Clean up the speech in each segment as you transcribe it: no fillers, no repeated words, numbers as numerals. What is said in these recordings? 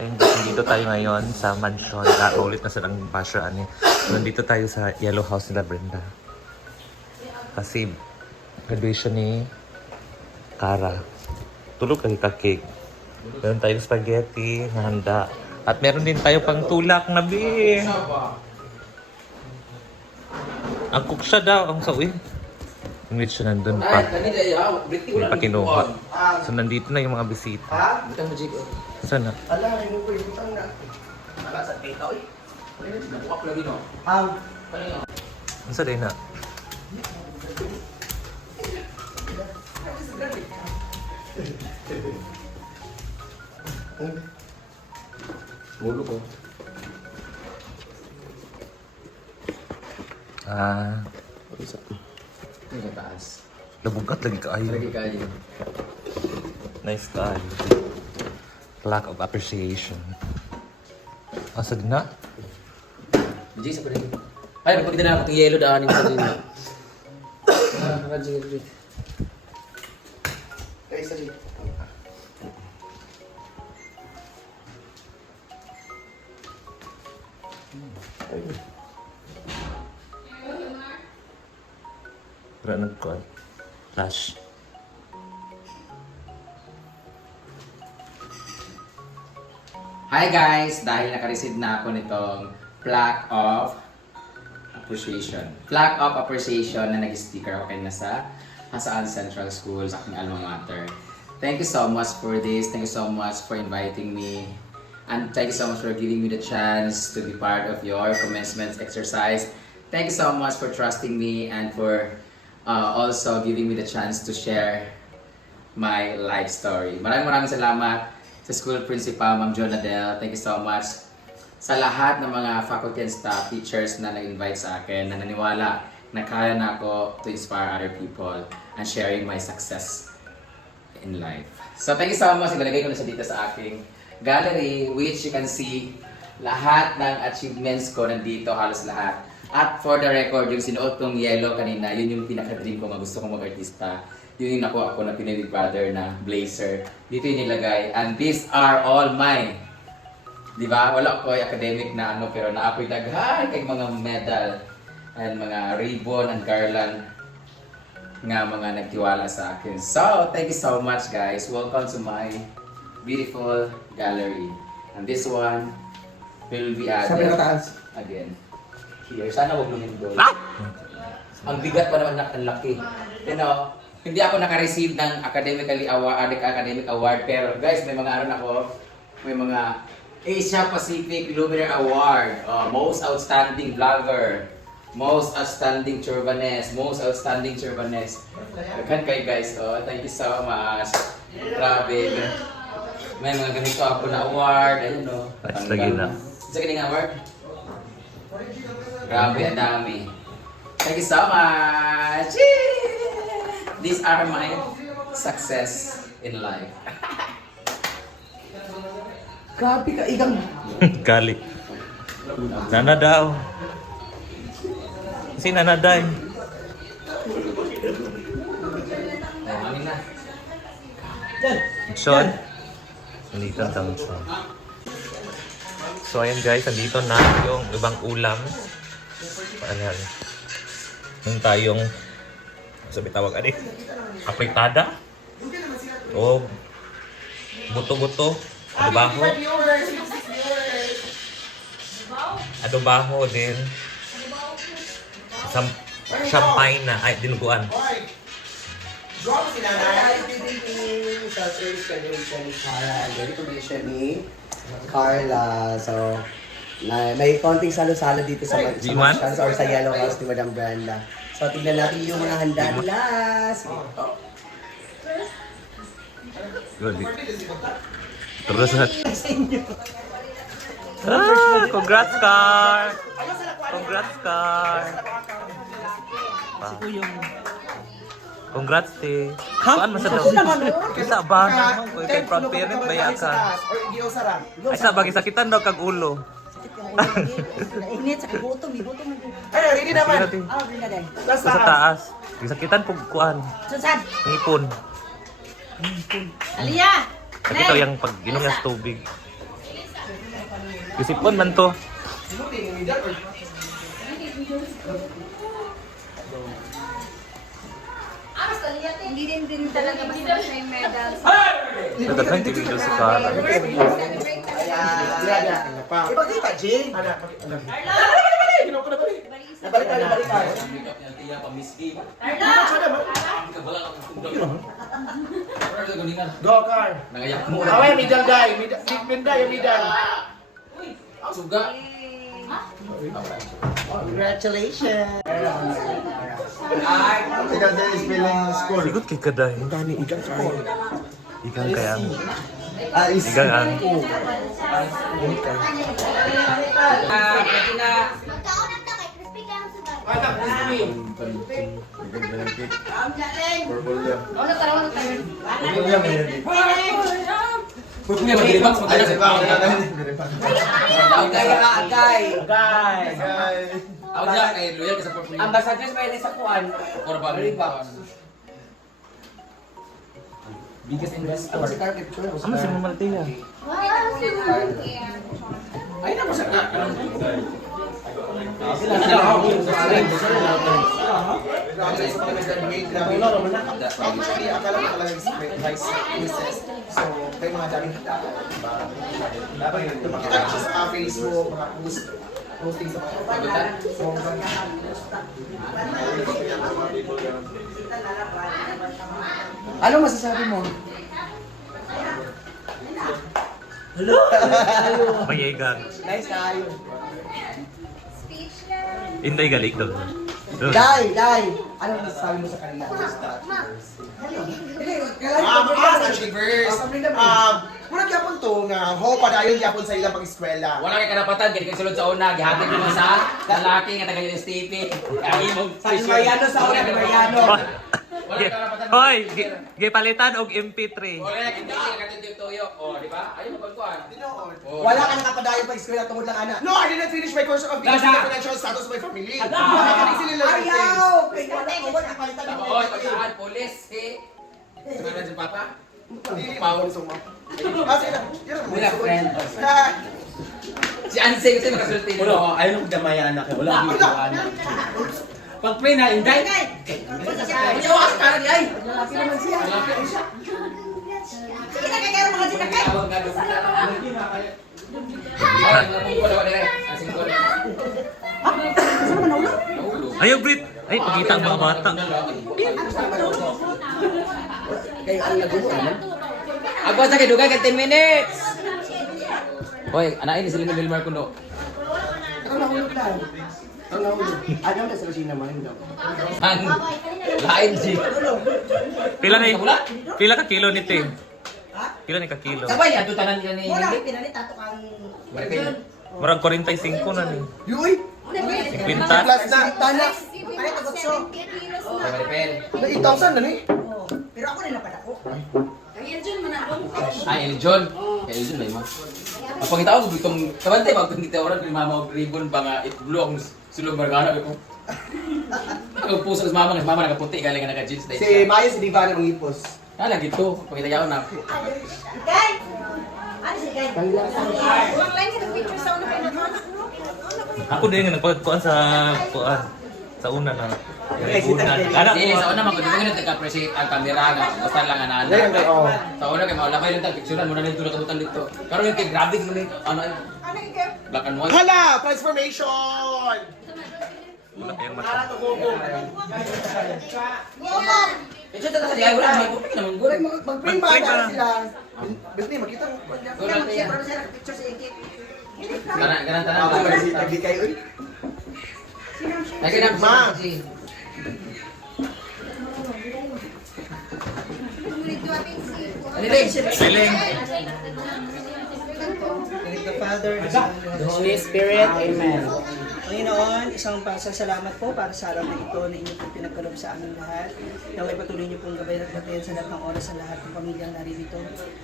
Ayun, nandito tayo ngayon sa mansion. Ulit na silang basher ani. So, nandito tayo sa Yellow House nila Brenda. Kasi graduation ni Cara. Tulog kay ka-cake. Meron tayong spaghetti na handa. At meron din tayo pang tulak na bi. Ang cook siya daw. Ang sawi. Ang siya nandun pa. Hindi pa kinuha. So, nandito na yung mga bisita. Saan na? Ala, ano ko yung butang na. Ala sa tita oy. Nabuka ko lagi no. Ang sa na? Mulo ko. Ah, Yung sa taas. labugat lagi ka Lagi ayo. kayo. Nice tayo. Lack of appreciation. Asag na? Hindi sa pwede. Ay, napagkita na ako itong yelo daanin sa din. Radyo. Ay, isa dito. Wala nagkuhan. Flash. Hi guys! Dahil naka-receive na ako nitong plaque of appreciation. Plaque of appreciation na nag-sticker ako kayo na sa Hasaan Central School sa aking alma mater. Thank you so much for this. Thank you so much for inviting me. And thank you so much for giving me the chance to be part of your commencement exercise. Thank you so much for trusting me and for also giving me the chance to share my life story. Maraming salamat sa school principal, Ma'am Jonadel. Thank you so much sa lahat ng mga faculty and staff, teachers na nag-invite sa akin, na naniwala na kaya na ako to inspire other people and sharing my success in life. So thank you so much. Ilalagay ko na siya dito sa aking gallery, which you can see lahat ng achievements ko nandito, halos lahat. At for the record, yung sinuot kong yellow kanina, yun yung pinaka-dream ko, gusto kong mag-artista. Yun yung nakuha ko na Pinoy Brother na blazer. Dito yung nilagay. And these are all mine. Di ba? Wala ko yung academic na ano, pero naapoy daghan kay mga medal and mga ribbon and garland nga mga nagtiwala sa akin. So, thank you so much guys. Welcome to my beautiful gallery. And this one will be added again here. Sana huwag lumindol. Ang bigat pa naman, ang laki. You know, hindi ako naka-receive ng academic award, pero guys, may mga ano ako, may mga Asia Pacific Luminaire Award, Most Outstanding Vlogger, Most Outstanding Churbaness, Most Outstanding Churbaness. Daghan kayo guys, thank you so much. Grabe. May mga ganito ako na award, ayun no. Nice lagi na. Isa ka award? Grabe, ang dami. Thank you so much! These are my success in life. Grabe ka, igang. Gali. Nana daw. Kasi nanaday. Amin na. Sean. Nandito ang tawag Sean. So ayan guys, nandito na yung ibang ulam. Ayan. Yung tayong sabi tawag adik. Apritada. O buto-buto. Adobaho. Adobaho din. Champagne na. Ay, dinuguan. Sa service graduation ni Cara and the recognition ni Carla. So, may konting salo-salo dito sa mansions or sa Yellow House ni Madam Brenda. So, tignan natin yung mga handa nila. Sige. Gali. Terus congrats Car! Congrats Car! Congrats te. Saan masa daw? Isa ba? Kay proud parent baya ka. Ay sa bagi sakitan daw kag ulo. Init sa gutom, gutom. Ay, ready naman. Ah, rin na din. Sa taas. Gisakitan pug kuan. Susan! Ngipon. Aliyah! Sakitaw yang pag inom ng tubig. Isipon man to. Hindi din talaga basta siya yung medal. Nagdagan TV si Cara. Ipagkita, Jay. Nabalik. Go, Car. Nangayak mo. Away, middle guy. Middle guy, middle. Suga. Congratulations. Because there is feeling school. Sigot kay Kaday. Dani, ikan kaya. Ikan kaya. Is Ikan ang. Punya magribang magkaya sa pao. Agay. Ako dyan kay Loyal kasi sa Ang basagas may sa kuan. Korban. Biggest investor. Ano si Mama Tia? Ay na mo sa Actually, akala ko talaga vice princess. So, kayo mga daming handa. Makita ko siya sa Facebook, mga posting sa mga Ano masasabi mo? Mayagan. Nice tayo. Inday galik daw. Dai. Ano masasabi mo sa kanila? actually verse. Muna gyapon to nga ho padayon gyapon sa ilang pag-eskwela. Wala kay karapatan kay sulod sa una gihatid mo sa lalaki nga taga STP. Kay mo Sa Mariano sa una, Mariano. Wala kay karapatan. Hoy, gipalitan og MP3. Wala kay hindi katindi tuyo. Oh, di ba? Ayun mo kuan. Tinoon. Wala ka nakapadayon pa eskwela tungod lang ana. No, I didn't finish my course of business and financial status of my family. Nakakalik sila lang yung things. Ayaw! Kaya wala ko wala kapalitan Sa mo. oy, pagkaan pulis si Sumana si Papa. Power so mo. Kasi yun mo. Wala friend. Si Anse kasi nakasulti nito. Wala, ayaw nang damayan anak. Wala akong iwan. Pag pray na, inday. Iyawas ka na di ay. Lalaki naman siya. Sige na kaya mga sinakay. Tawag nga doon. Ay, wala ko dire. Asing ko. Ayaw, Brit. Ay, pagkita ang mga bata. Kayo ang nagulo naman. Ako sa kay 10 minutes. Hoy, anain ni sila ni Wilmar kuno. Ang nahulog lang. Ang nahulog. Ano na sa kusina man? Ang lain si. Pila ka kilo ni Tim? Pila ni ka kilo? Sabay ato tanan ka ni. Wala, pinalit ato kang... Murag 45 na ni. Yuy! 50. Plus na. Tana! Palit ang gutso. Maripel. Na 8,000 na ni. Pero ako rin napad ako. Ay, Eljon. Eljon na ima. Apang itaw ko bitong kabante ba kung kita orang kay mama og ribbon ba nga itblong sulong bargana ko. Ang puso sa mama nakaputi galing nga naka-jeans dahil. Si Maya si Divana ng ipos. Kala gito, pagkita yaw na. Guy! Ano si Guy? Huwag lang yung picture sa una kayo na anak mo. Ako din nga nagpagkuan sa kuan. Sa una na. Okay, si Tante. Anak Dili ko. sa una man kun dili nagka-appreciate ang camera nga basta lang ana. Ngayon kay oh. Sa una kay maulabay lang ta picturean mo na nito nakabutan dito. Karon yung kay grabe mo ni ano Ano yung Guy? black and white. Hala! Transformation! Wala kayong mata. Ito ta sa diay wala may kupit naman gud. Mag-print ba na sila? Besti, makita mo. Wala kaya. Pero siya picture sa ikip. Ganan Ako tanan. na si Tagli kayo. Uy! Lagi na Ma. si. Siling. The Holy Spirit, Amen. Panginoon, isang pasasalamat po para sa araw na ito na inyo pong pinagkaloob sa aming lahat. Naway patuloy niyo pong gabay at batayan sa lahat ng oras sa lahat ng pamilyang naririto.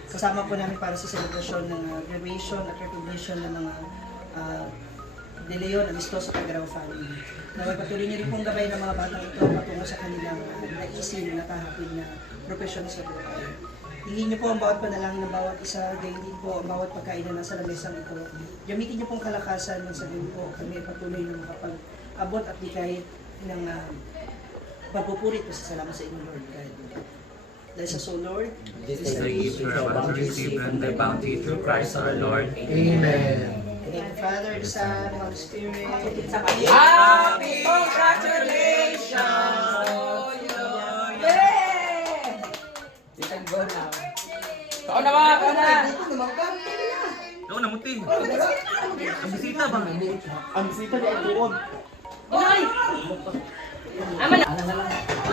Kasama po namin para sa selebrasyon ng graduation at recognition ng mga De Leon, Amistoso at Tagaraw family. Naway patuloy niyo rin pong gabay ng mga batang ito patungo sa kanilang naisin na nakahapin na profesyon sa buhay. Tingin niyo po ang bawat panalangin ng bawat isa, gayon din po ang bawat pagkain na nasa lamesang ito. Gamitin niyo pong kalakasan ng sabihin po kami patuloy na makapag-abot at di kahit ng pagpupurit o salamat sa inyo, Lord God. Dahil sa so, Lord, This is the gift we are about to receive and the bounty through Christ our Lord. Amen. thank the Father, the Son, the Holy Spirit. Happy congratulations to you! You can go now. Kao na ba? Kao na! Oo, namuting. Ang bisita ba?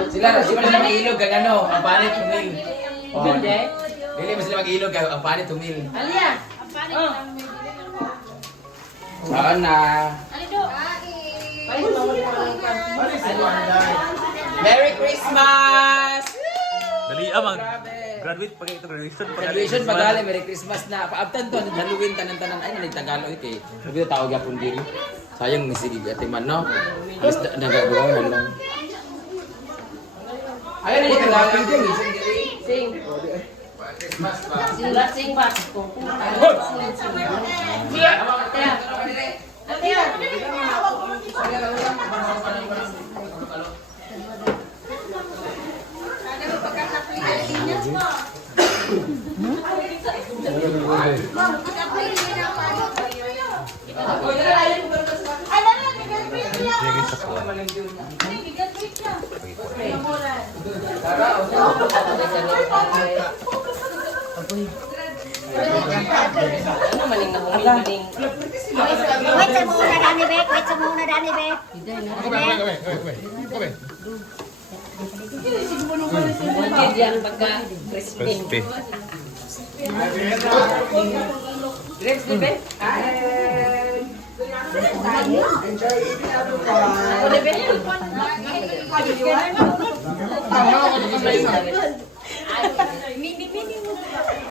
Sila mag-ilog kag ano, ang panit tumil. Dili mo sila mag-ilog kag ang panit tumil. Alia. Saan na? Merry Christmas! Dali, mag graduate pa kayo ito, graduation pa Graduation pagali, Merry Christmas na. Paabtan to, Halloween tanan-tanan ay nagtagalog kay. Sabi ko tawag yapon din. Sayang ni sige ate man no. Alis nagagawa na lang. Ayun ni tagalog din, Sing. Christmas pa. Sing pa. Lagay sa kuwan. Ano maling na humiling. Wait sa muna Dani Be, wait sa muna Dani Be. Hindi yan pagka crispy. Crispy. Grapes di Be? Enjoy eating everyone. Ako di Be? Mini